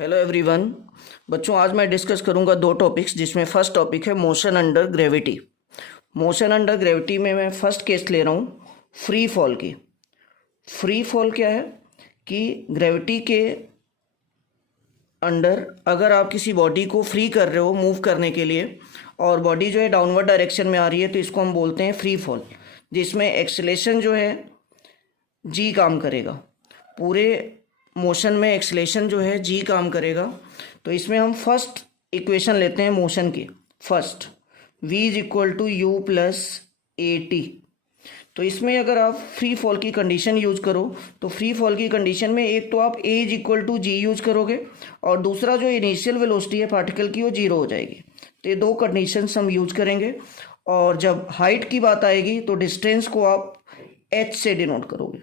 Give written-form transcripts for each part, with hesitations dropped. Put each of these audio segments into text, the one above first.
Hello everyone. बच्चों, आज मैं डिस्कस करूंगा दो टॉपिक्स, जिसमें फर्स्ट टॉपिक है motion under gravity. Motion under gravity में मैं फर्स्ट केस ले रहा हूँ फ्री फॉल की। फ्री फॉल क्या है कि ग्रेविटी के अंडर अगर आप किसी बॉडी को फ्री कर रहे हो मूव करने के लिए और बॉडी जो है डाउनवर्ड डायरेक्शन में आ रही है, तो इसको हम बोलते हैं फ्री फॉल, जिसमें एक्सेलेरेशन जो है जी काम करेगा। पूरे मोशन में एक्सेलेरेशन जो है जी काम करेगा। तो इसमें हम फर्स्ट इक्वेशन लेते हैं मोशन की। First v is equal to u plus a t. तो इसमें अगर आप फ्री फॉल की कंडीशन यूज करो तो फ्री फॉल की कंडीशन में एक तो आप a is equal to g use करोगे और दूसरा जो इनिशियल वेलोसिटी है पार्टिकल की वो जीरो हो जाएगी। तो ये दो कंडीशंस हम यूज करेंगे। और जब हाइट की बात आएगी तो डिस्टेंस को आप h से डिनोट करोगे।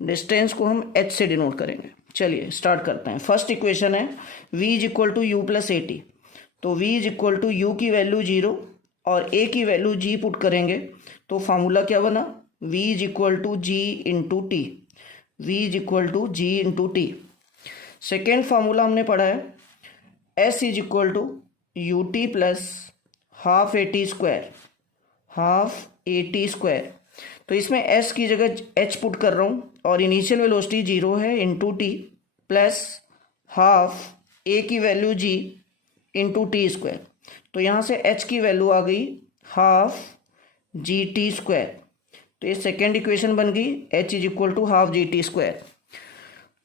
डिस्टेंस को हम h से डिनोट करेंगे। चलिए स्टार्ट करते हैं। फर्स्ट इक्वेशन है v is equal to u plus a t. तो v is equal to u की वैल्यू जीरो और a की वैल्यू g पुट करेंगे तो फार्मूला क्या बना, v is equal to g into t. V is equal to g into t. Second formula हमने पढ़ा है s is equal to u t plus half a t square. Half a t square. तो इसमें s की जगह h put कर रहा हूँ और इनिशियल वेलोसिटी जीरो है into T plus half a की value g into T square. तो यहाँ से h की वैल्यू आ गई हाफ जी टी स्क्वायर। तो ये सेकेंड इक्वेशन बन गई h is equal to half g t square.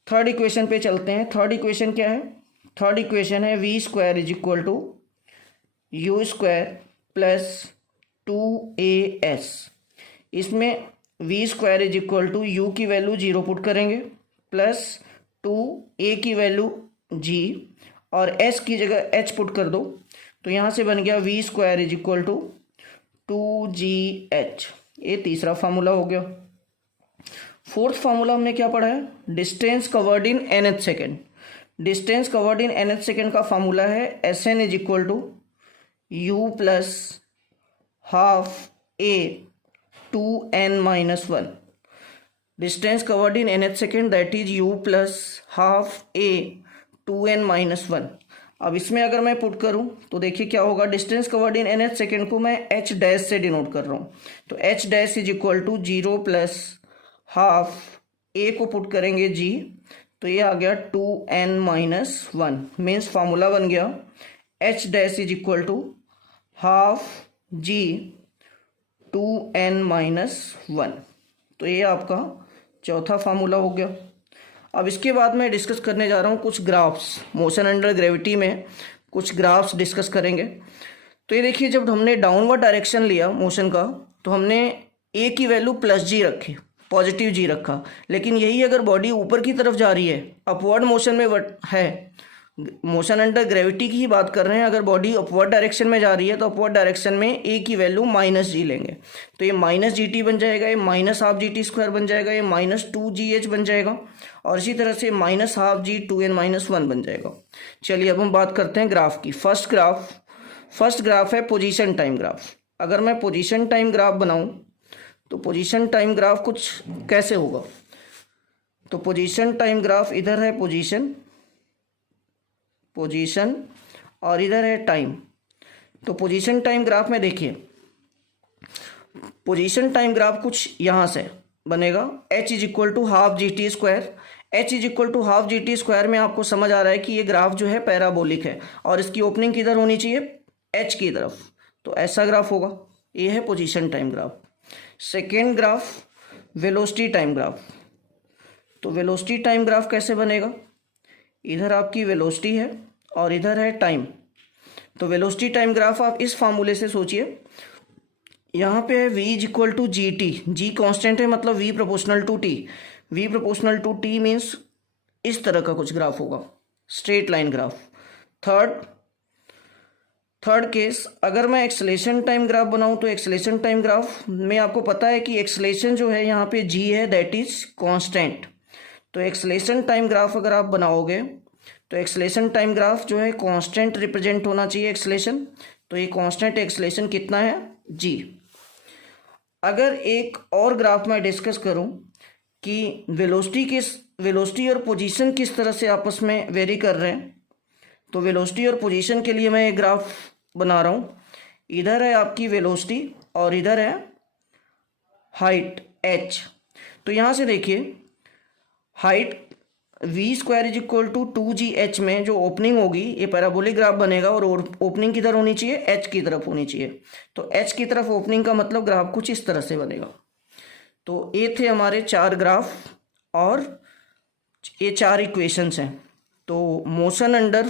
Third equation पे चलते हैं। थर्ड इक्वेशन क्या है? थर्ड इक्वेशन है v square is equal to u square plus two a s. इसमें v square is equal to u की value zero put करेंगे plus two a की वैल्यू g और s की जगह h पुट कर दो। तो यहाँ से बन गया v square is equal to two g h. ये तीसरा फार्मूला हो गया। फोर्थ फार्मूला हमने क्या पढ़ा है? Distance covered in nth second. Distance covered in nth second का फार्मूला है s n is equal to u plus half a two n minus one. Distance covered in nth second that is u plus half a two n minus one. अब इसमें अगर मैं put करूं तो देखिए क्या होगा। Distance covered in nth second को मैं h डैश से डिनोट कर रहा हूं। तो h dash is equal to zero plus half a को पुट करेंगे g। तो ये आ गया two n minus one. Means formula बन गया h dash is equal to half g two n minus one. तो ये आपका चौथा फार्मूला हो गया। अब इसके बाद मैं डिस्कस करने जा रहा हूँ कुछ ग्राफ्स। मोशन अंडर ग्रेविटी में कुछ ग्राफ्स डिस्कस करेंगे। तो ये देखिए, जब हमने डाउनवर्ड डायरेक्शन लिया मोशन का तो हमने ए की वैल्यू प्लस जी रखी, पॉजिटिव जी रखा। लेकिन यही अगर बॉडी ऊपर की तरफ जा रही है, अपवर्ड मोशन में है, मोशन अंडर ग्रेविटी की ही बात कर रहे हैं, अगर बॉडी अपवर्ड डायरेक्शन में जा रही है तो अपवर्ड डायरेक्शन में ए की वैल्यू माइनस जी लेंगे। तो ये माइनस जी टी बन जाएगा, ये minus half g t square बन जाएगा, ये माइनस टू जी एच बन जाएगा और इसी तरह से minus half g two n minus one बन जाएगा। चलिए अब हम बात करते हैं ग्राफ की। फर्स्ट ग्राफ है पोजीशन टाइम ग्राफ। अगर मैं पोजीशन टाइम ग्राफ बनाऊं तो पोजीशन टाइम ग्राफ कुछ कैसे होगा? तो पोजीशन टाइम ग्राफ, इधर है पोजीशन और इधर है टाइम। तो पोजीशन टाइम ग्राफ में देखिए, पोजीशन टाइम ग्राफ कुछ यहाँ से बनेगा। h is equal to half g t square. h is equal to half g t square में आपको समझ आ रहा है कि ये ग्राफ जो है पैराबोलिक है और इसकी ओपनिंग किधर होनी चाहिए? h की तरफ। तो ऐसा ग्राफ होगा। ये है position time graph. Second graph velocity time graph. तो वेलोसिटी टाइम ग्राफ कैसे बनेगा? इधर आपकी वेलोसिटी है और इधर है टाइम। तो वेलोसिटी टाइम ग्राफ आप इस फार्मूले से सोचिए। यहाँ पे है v is equal to g t. G constant है, मतलब v proportional to t. v proportional to t means इस तरह का कुछ ग्राफ होगा, straight line graph. Third case, अगर मैं एक्सेलेरेशन टाइम ग्राफ बनाऊं तो एक्सेलेरेशन टाइम ग्राफ में आपको पता है कि एक्सेलेरेशन जो है यहाँ पे g है, दैट इज कांस्टेंट। तो एक्सेलेरेशन टाइम ग्राफ अगर आप बनाओगे तो एक्सेलेरेशन टाइम ग्राफ जो है कांस्टेंट रिप्रेजेंट होना चाहिए एक्सेलेरेशन। तो ये कांस्टेंट एक्सेलेरेशन कितना है? g। अगर एक और ग्राफ मैं डिस्कस करूं कि वेलोसिटी और पोजीशन किस तरह से आपस में वेरी कर रहे हैं, तो वेलोसिटी और पोजीशन के लिए मैं एक ग्राफ बना रहा हूँ। इधर है आपकी वेलोसिटी और इधर है हाइट h। तो यहाँ से देखिए height v² is equal to 2gh में जो ओपनिंग होगी ये पैराबोलिक ग्राफ बनेगा और ओपनिंग किधर होनी चाहिए, h की तरफ होनी चाहिए। तो h की तरफ ओपनिंग का मतलब ग्राफ कुछ इस तरह से बनेगा। तो ये थे हमारे 4 ग्राफ और ये 4 इक्वेशंस हैं। तो मोशन अंडर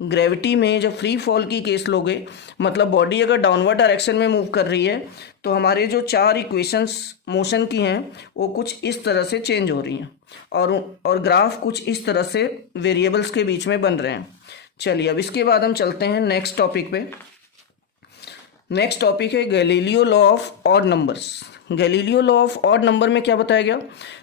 ग्रेविटी में जब फ्री फॉल की केस लोगे, मतलब बॉडी अगर डाउनवर्ड डायरेक्शन में मूव कर रही है, तो हमारे जो 4 इक्वेशंस मोशन की हैं वो कुछ इस तरह से चेंज हो रही हैं और ग्राफ कुछ इस तरह से वेरिएबल्स के बीच में बन रहे हैं। चलिए अब इसके बाद हम चलते हैं नेक्स्ट टॉपिक पे। नेक्स्ट टॉपिक है Galileo law of odd numbers. Galileo law of odd number में क्या बताया गया?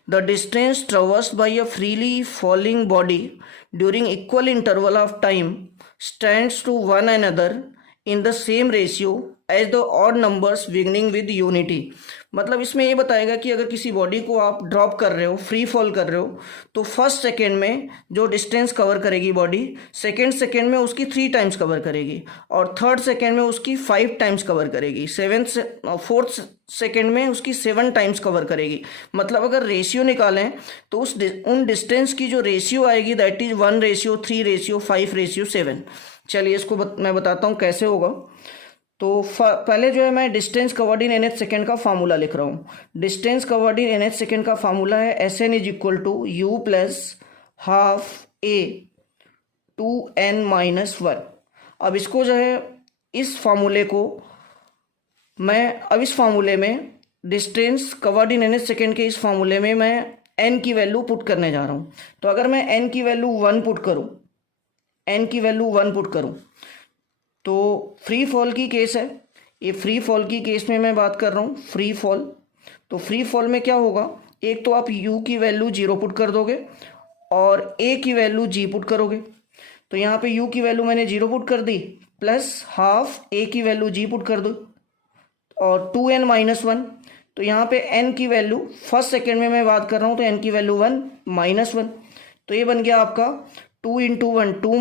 The distance traversed by a freely falling body during equal interval of time stands to one another in the same ratio as the odd numbers beginning with unity. मतलब इसमें ये बताएगा कि अगर किसी बॉडी को आप ड्रॉप कर रहे हो, फ्री फॉल कर रहे हो, तो फर्स्ट सेकेंड में जो डिस्टेंस कवर करेगी बॉडी, सेकेंड सेकेंड में उसकी 3 टाइम्स कवर करेगी और थर्ड सेकेंड में उसकी 5 टाइम्स कवर करेगी, फोर्थ सेकेंड में उसकी 7 टाइम्स कवर करेगी। मतलब अगर रेशियो निकालें तो उन डिस्टेंस की जो रेशियो आएगी दैट इज 1:3:5:7। चलिए इसको मैं बताता हूँ कैसे होगा। तो पहले जो है मैं distance covered in NH second का फार्मूला लिख रहा हूँ। Distance covered in NH second का फार्मूला है SN is equal to U plus half A 2n-1। अब इसको जो है इस फार्मूले को इस फार्मूले में distance covered in NH second के इस फार्मूले में मैं n की वैल्यू पुट करने जा रहा हूँ। तो अगर मैं n की वैल्यू 1 पुट करूँ तो फ्री फॉल की केस है, ये फ्री फॉल की केस में मैं बात कर रहा हूँ फ्री फॉल। तो फ्री फॉल में क्या होगा, एक तो आप u की वैल्यू 0 पुट कर दोगे और a की वैल्यू g पुट करोगे। तो यहाँ पे u की वैल्यू मैंने 0 पुट कर दी प्लस हाफ a की वैल्यू g पुट कर दो और 2n-1। तो यहाँ पे n की वैल्यू फर्स्ट सेकेंड में मैं बात कर रहा हूँ तो n की वैल्यू 1-1। तो ये बन गया आपका 2 × 1 2 -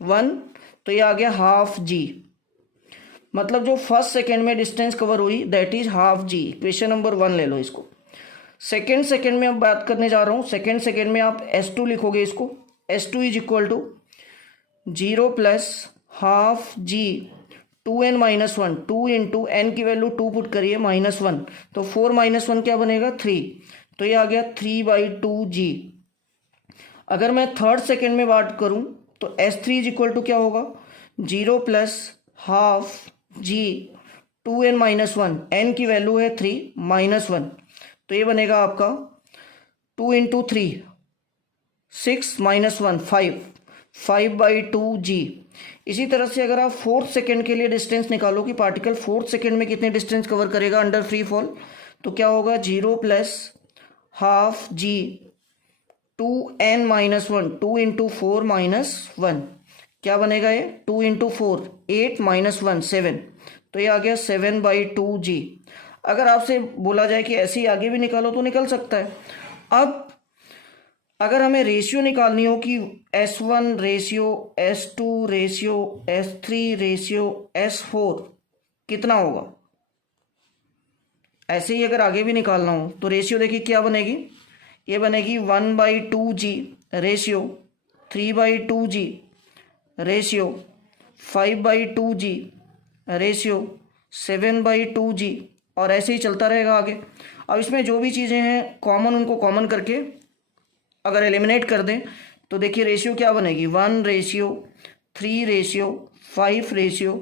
1 तो ये आ गया हाफ g। मतलब जो फर्स्ट सेकेंड में डिस्टेंस कवर हुई that is half g। Question number 1 ले लो इसको। सेकेंड में अब बात करने जा रहा हूँ। सेकेंड में आप S2 लिखोगे इसको। S2 is equal to 0 plus half g 2n-1 2 × n की वैल्यू 2 पुट करिए -1 तो 4 - 1 क्या बनेगा 3। तो ये आ गया 3/2g। अगर मैं थर्ड सेकेंड में बात करूं तो S3 इज इक्वल टू क्या होगा 0 plus half g 2n-1 n की वैल्यू है 3 -1 तो ये बनेगा आपका 2 × 3 6 - 1 5/2g। इसी तरह से अगर आप फोर्थ सेकेंड के लिए डिस्टेंस निकालो कि पार्टिकल फोर्थ सेकेंड में कितने डिस्टेंस कवर करेगा अंडर फ्री फॉल, तो क्या होगा 0 प्लस हाफ g 2n-1 2 × 4 - 1 क्या बनेगा ये 2 × 4 8 - 1 7 तो ये आ गया 7/2g। अगर आपसे बोला जाए कि ऐसे ही आगे भी निकालो तो निकल सकता है। अब अगर हमें रेशियो निकालनी हो कि S1 ratio S2 ratio S3 ratio S4 कितना होगा, ऐसे ही अगर आगे भी निकालना हो तो रेशियो देखिए क्या बनेगी, ये बनेगी 1/2g ratio 3/2g ratio 5/2g ratio 7/2g और ऐसे ही चलता रहेगा आगे। अब इसमें जो भी चीज़ें हैं कॉमन, उनको कॉमन करके अगर एलिमिनेट कर दें तो देखिए रेशियो क्या बनेगी 1 रेशियो 3 रेशियो 5 रेशियो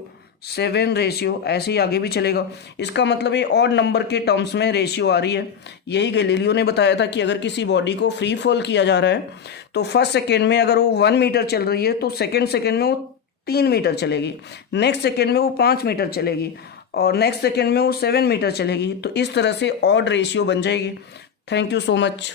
7 रेशियो, ऐसे ही आगे भी चलेगा। इसका मतलब ये ऑड नंबर के टर्म्स में रेशियो आ रही है। यही गैलीलियो ने बताया था कि अगर किसी बॉडी को फ्री फॉल किया जा रहा है तो फर्स्ट सेकेंड में अगर वो 1 मीटर चल रही है तो सेकेंड सेकेंड में वो 3 मीटर चलेगी, नेक्स्ट सेकेंड में वो 5 मीटर चलेगी और नेक्स्ट सेकेंड में वो 7 मीटर चलेगी। तो इस तरह से ऑड रेशियो बन जाएगी। Thank you so much.